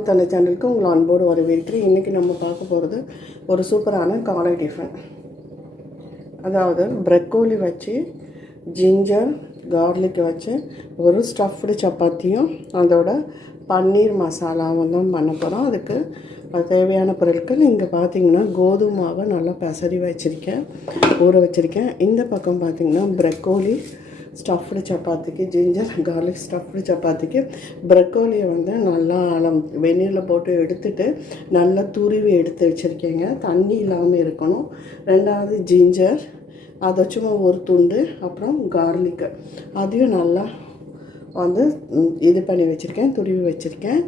மாவு தன்னை சேனலுக்கு உங்களை அன்போடு வரவேற்கிறேன். இன்றைக்கி நம்ம பார்க்க போகிறது ஒரு சூப்பரான காலை டிஃபன். அதாவது ப்ரக்கோலி வச்சு ஜிஞ்சர் கார்லிக் வச்சு ஒரு ஸ்டஃப்டு சப்பாத்தியும் அதோட பன்னீர் மசாலாவும் தான் பண்ண போகிறோம். அதுக்கு தேவையான பொருட்கள் இங்கே பார்த்திங்கன்னா கோதுமை மாவை நல்லா பெசரி வச்சுருக்கேன், ஊற வச்சுருக்கேன். இந்த பக்கம் பார்த்திங்கன்னா ப்ரக்கோலி ஸ்டஃப்டு சப்பாத்திக்கு ஜிஞ்சர் கார்லிக் ஸ்டஃப்டு சப்பாத்திக்கு ப்ரக்கோலியை வந்து நல்லா வெந்நீரில் போட்டு எடுத்துட்டு நல்லா துருவி எடுத்து வச்சுருக்கேங்க. தண்ணி இல்லாமல் இருக்கணும். ரெண்டாவது ஜிஞ்சர், அதை சும்மா ஒரு துண்டு, அப்புறம் கார்லிக்கு அதையும் நல்லா வந்து இது பண்ணி வச்சுருக்கேன், துருவி வச்சுருக்கேன்.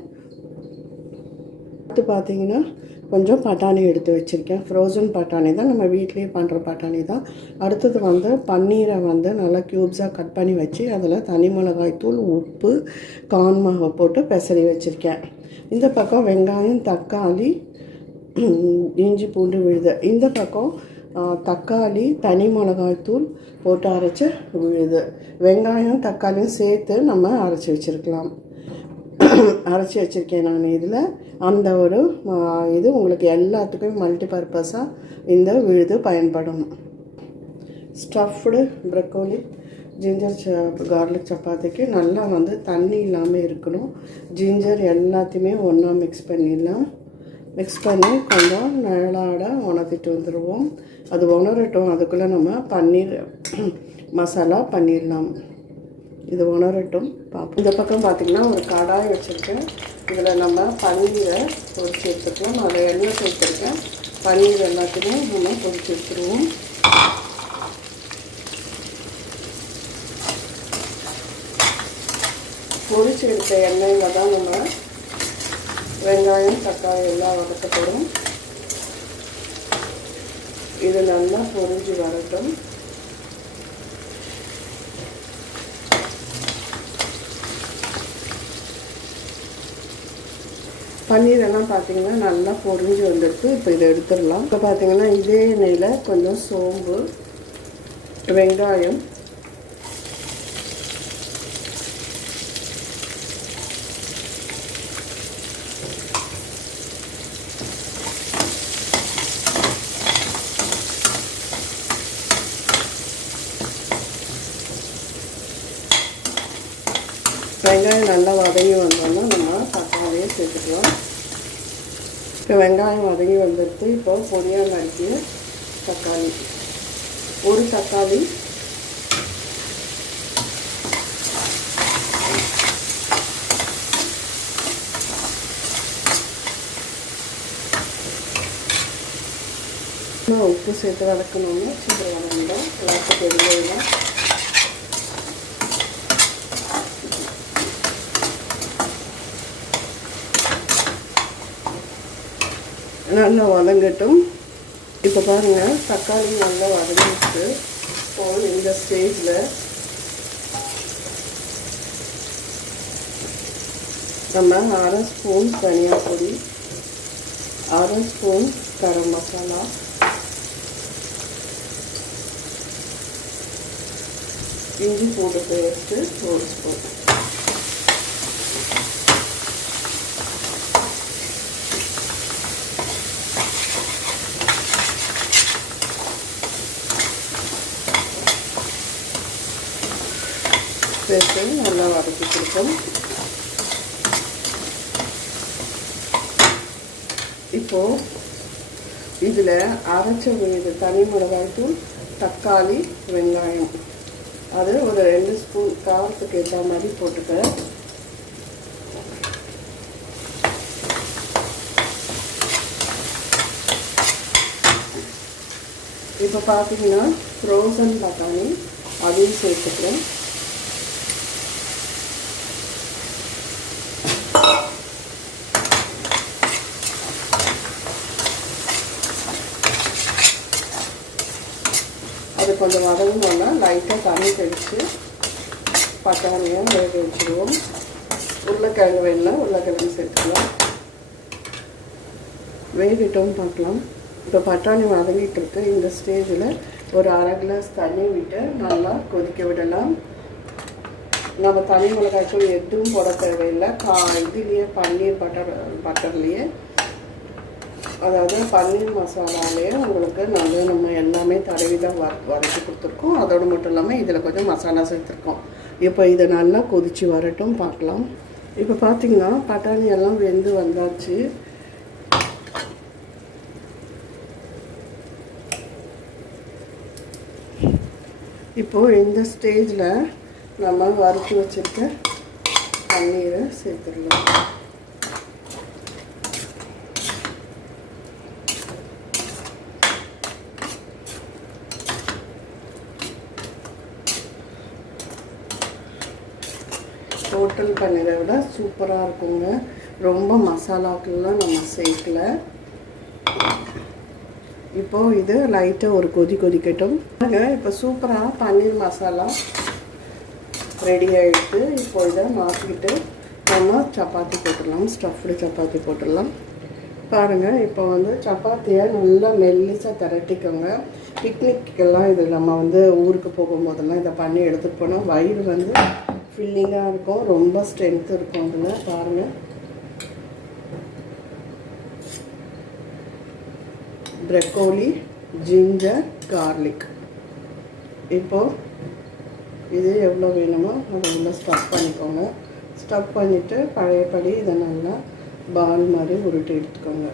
அடுத்து பார்த்திங்கன்னா கொஞ்சம் பட்டாணி எடுத்து வச்சுருக்கேன். ஃப்ரோசன் பட்டாணி தான், நம்ம வீட்லேயே பண்ணுற பட்டாணி தான். அடுத்தது வந்து பன்னீரை வந்து நல்லா க்யூப்ஸாக கட் பண்ணி வச்சு அதில் தனி மிளகாய் தூள், உப்பு, கார்ன் மாவை போட்டு பெசரி வச்சுருக்கேன். இந்த பக்கம் வெங்காயம், தக்காளி, இஞ்சி பூண்டு விழுது. இந்த பக்கம் தக்காளி, தனி மிளகாய் தூள் போட்டு அரைச்சி விழுது. வெங்காயம் தக்காளியும் சேர்த்து நம்ம அரைச்சி வச்சுருக்கலாம். அரைச்சி வச்சுருக்கேன் நான். இதில் அந்த ஒரு இது உங்களுக்கு எல்லாத்துக்கும் மல்டி பர்பஸாக இந்த விழுது பயன்படும். ஸ்டஃப்டு ப்ரக்கோலி ஜிஞ்சர் கார்லிக் சப்பாத்திக்கு நல்லா வந்து தண்ணி இல்லாமல் இருக்கணும். ஜிஞ்சர் எல்லாத்தையுமே ஒன்றா மிக்ஸ் பண்ணிடலாம். மிக்ஸ் பண்ணி கொஞ்சம் நிழலாட உணர்த்திட்டு வந்துடுவோம். அது உணரட்டும். அதுக்குள்ளே நம்ம பன்னீர் மசாலா பண்ணிடலாம். இது உணரட்டும் பார்ப்போம். இந்த பக்கம் பார்த்திங்கன்னா ஒரு கடாய் வச்சுருக்கேன். இதில் நம்ம பன்னீரை பொரிச்சு எடுத்துக்கலாம். நான் அதை எண்ணெய் சேர்த்துருக்கேன். பன்னீர் எல்லாத்தையுமே நம்ம பொரிச்சு எடுத்துருவோம். பொரிச்சு எடுத்த எண்ணெயில் தான் நம்ம வெங்காயம் தக்காளி எல்லாம் வதக்கப்படும். இது நல்லா பொரிஞ்சு வரட்டும். பன்னீர் எல்லாம் பார்த்திங்கன்னா நல்லா பொரிஞ்சு வந்துருக்கு. இப்போ இதை எடுத்துடலாம். இப்போ பார்த்திங்கன்னா இதே எண்ணெயில் கொஞ்சம் சோம்பு, வெங்காயம், வெங்காயம் நல்லா வதங்கி வந்தோம்னா நம்ம தக்காளியை சேர்த்துக்கலாம். இப்போ வெங்காயம் வதங்கி வந்துடுது. இப்போ பொடியாக நறுக்கிய தக்காளி, ஒரு தக்காளி, உப்பு சேர்த்து வதக்கணும்னா சீக்கிரம் வதங்கிடும். எல்லாத்துக்கும் எதுவும் நல்லா வதங்கட்டும். இப்போ பாருங்கள் தக்காளி நல்லா வதங்கிட்டு. இப்போ இந்த ஸ்டேஜில் நம்ம 1/2 ஸ்பூன் தனியா பொடி, 1/2 ஸ்பூன் கரம் மசாலா, இஞ்சி பூண்டு பேஸ்ட்டு 1 ஸ்பூன், சேர்த்து நல்லா வதக்கி கொடுப்போம். இப்போது இதில் அரைச்ச விழுது தனி மிளகாய் தூள், தக்காளி, வெங்காயம், அது ஒரு 2 ஸ்பூன் காரத்துக்கு ஏற்ற மாதிரி போட்டுக்கிறேன். இப்போ பார்த்தீங்கன்னா ஃப்ரோசன் பட்டாணி அதையும் சேர்த்துக்கிறேன். அது கொஞ்சம் வதங்கினோன்னா லைட்டாக தண்ணி தெளித்து பட்டாணியை வேக வச்சுருவோம். உருளைக்கிழங்கு வேணும்னா உருளைக்கிழங்கு சேர்த்துக்கலாம். வேகட்டும் பார்க்கலாம். இப்போ பட்டாணி வதங்கிட்டு இருக்கு. இந்த ஸ்டேஜில் ஒரு 1/2 கிளாஸ் தண்ணி விட்டு நல்லா கொதிக்க விடலாம். நம்ம தனி மிளகாய்த்தூள் எதுவும் போட தேவையில்லை. இதுலேயே பன்னீர் பட்டர்லேயே அதாவது பன்னீர் மசாலாலேயே உங்களுக்கு நம்ம எல்லாமே தடவி தான் வதக்கி கொடுத்துருக்கோம். அதோடு மட்டும் இல்லாமல் இதில் கொஞ்சம் மசாலா சேர்த்துருக்கோம். இப்போ இதை நல்லா கொதித்து வரட்டும் பார்க்கலாம். இப்போ பார்த்திங்கன்னா பட்டாணி எல்லாம் வெந்து வந்தாச்சு. இப்போது இந்த ஸ்டேஜில் நம்ம வறுத்து வச்சுருக்க பன்னீரை சேர்த்துடலாம். ஹோட்டல் பன்னீரை விட சூப்பராக இருக்குங்க. ரொம்ப மசாலாக்கள்லாம் நம்ம சேர்க்கல. இப்போது இது லைட்டாக ஒரு கொதிக்கட்டும். இப்போ சூப்பராக பன்னீர் மசாலா ரெடி ஆகிடுது. இப்போ இதை மாற்றிக்கிட்டு நம்ம சப்பாத்தி போட்டுடலாம். ஸ்டஃப்டு சப்பாத்தி போட்டுடலாம். பாருங்கள், இப்போ சப்பாத்தியை நல்லா மெல்லிசாக திரட்டிக்கோங்க. பிக்னிக்கெல்லாம் இது நம்ம ஊருக்கு போகும்போதெல்லாம் இதை பண்ணி எடுத்துகிட்டு போனால் வயிறு ஃபில்லிங்காக இருக்கும். ரொம்ப ஸ்ட்ரென்த் இருக்கும். அதில் பாருங்கள், ப்ரக்கோலி, ஜிஞ்சர், கார்லிக். இப்போது இது எவ்வளோ வேணுமோ அதை உள்ள ஸ்டஃப் பண்ணிக்கோங்க. ஸ்டஃப் பண்ணிவிட்டு பழையபடி இதை நல்லா பால் மாதிரி உருட்டி எடுத்துக்கோங்க.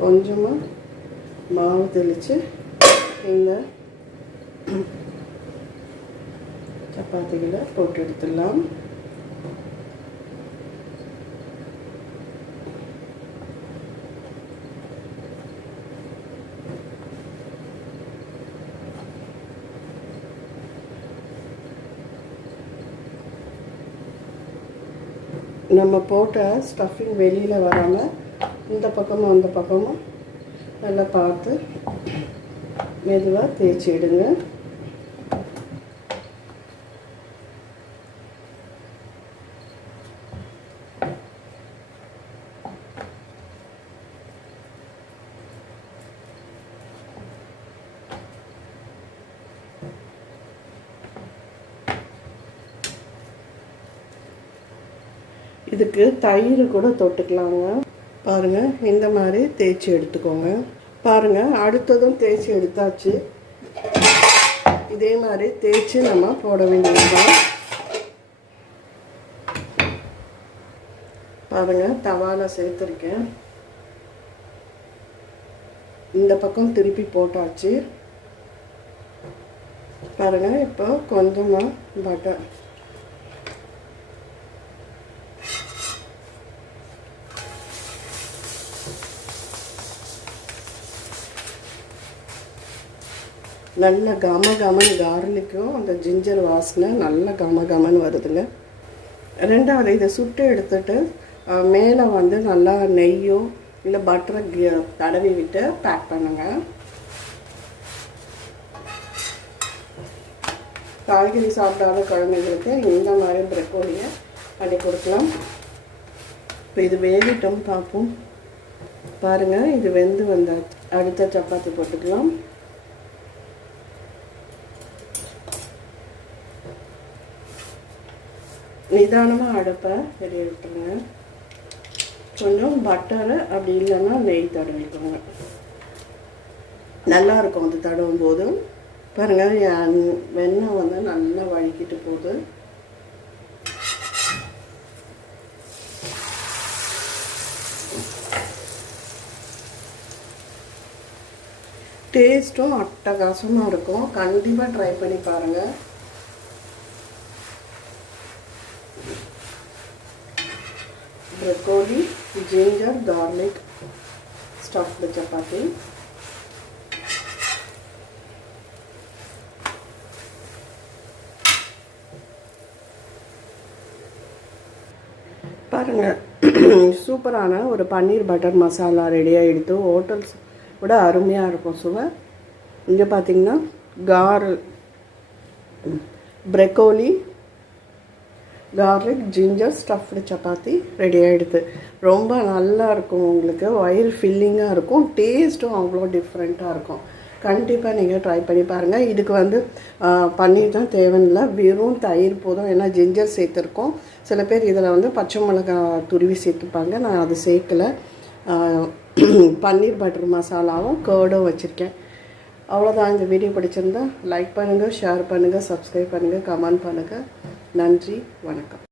கொஞ்சமாக மாவு தெளித்து இந்த சப்பாத்திகளை போட்டு எடுத்துடலாம். நம்ம போட்ட ஸ்டஃபிங் வெளியில் வராமல் இந்த பக்கமும் அந்த பக்கமும் நல்லா பார்த்து மெதுவாக தேய்ச்சி விடுங்க. இதுக்கு தயிர் கூட தொட்டுக்கலாங்க. பாருங்கள், இந்த மாதிரி தேய்ச்சி எடுத்துக்கோங்க. பாருங்கள், அடுத்ததும் தேய்ச்சி எடுத்தாச்சு. இதே மாதிரி தேய்ச்சி நம்ம போட வேண்டியதுதான். பாருங்கள், தவாவில் சேர்த்துருக்கேன். இந்த பக்கம் திருப்பி போட்டாச்சு. பாருங்கள், இப்போ கொஞ்சமாக பட்டர் நல்ல கமகமன் கார்லிக்கும் அந்த ஜிஞ்சர் வாசனை நல்ல கமகமன் வருதுங்க. ரெண்டாவது இதை சுட்டு எடுத்துட்டு மேலே நல்லா நெய்யோ இல்லை பட்டரை தடவி விட்டு பேக் பண்ணுங்க. காய்கறி சாப்பிடாத குழந்தைங்களுக்கு இந்த மாதிரி ப்ரக்கோலியை பண்ணி கொடுக்கலாம். இப்போ இது வேகட்டும் பார்ப்போம். பாருங்கள், இது வெந்து வந்தாச்சு. அடுத்த சப்பாத்தி போட்டுக்கலாம். நிதானமாக அடுப்பை வெளியே விட்டுருங்க. கொஞ்சம் பட்டரை அப்படி இல்லைன்னா நெய் தடவிக்கோங்க. நல்லாயிருக்கும் அது தடவும் போது. பாருங்கள், வெண்ணெய் நல்லா வழுக்கிட்டு போகுது. டேஸ்ட்டும் அட்டகாசமாக இருக்கும். கண்டிப்பாக ட்ரை பண்ணி பாருங்கள். Broccoli, ginger, garlic stuffed chapati. பாருங்கள், சூப்பரான ஒரு பன்னீர் பட்டர் மசாலா ரெடியாக எடுத்து ஹோட்டல்ஸ் விட அருமையாக இருக்கும் சுவை. இங்கே பார்த்தீங்கன்னா broccoli, garlic ginger stuffed chapati ready ஆகிடுது. ரொம்ப நல்லா இருக்கும், உங்களுக்கு வயிறு ஃபில்லிங்காக இருக்கும், டேஸ்ட்டும் அவ்வளோ டிஃப்ரெண்ட்டாக இருக்கும். கண்டிப்பாக நீங்கள் ட்ரை பண்ணி பாருங்கள். இதுக்கு வந்து பன்னீர் தான் தேவையில்லை, வெறும் தயிர் போதும். ஏன்னா ஜிஞ்சர் சேர்த்துருக்கோம். சில பேர் இதில் வந்து பச்சை மிளகா துருவி சேர்த்துப்பாங்க, நான் அது சேர்க்கலை. பன்னீர் பட்டர் மசாலாவும் கர்டும் வச்சுருக்கேன். அவ்வளோதான். இந்த வீடியோ பிடிச்சிருந்தா லைக் பண்ணுங்கள், ஷேர் பண்ணுங்கள், சப்ஸ்கிரைப் பண்ணுங்கள், கமெண்ட் பண்ணுங்கள். நன்றி, வணக்கம்.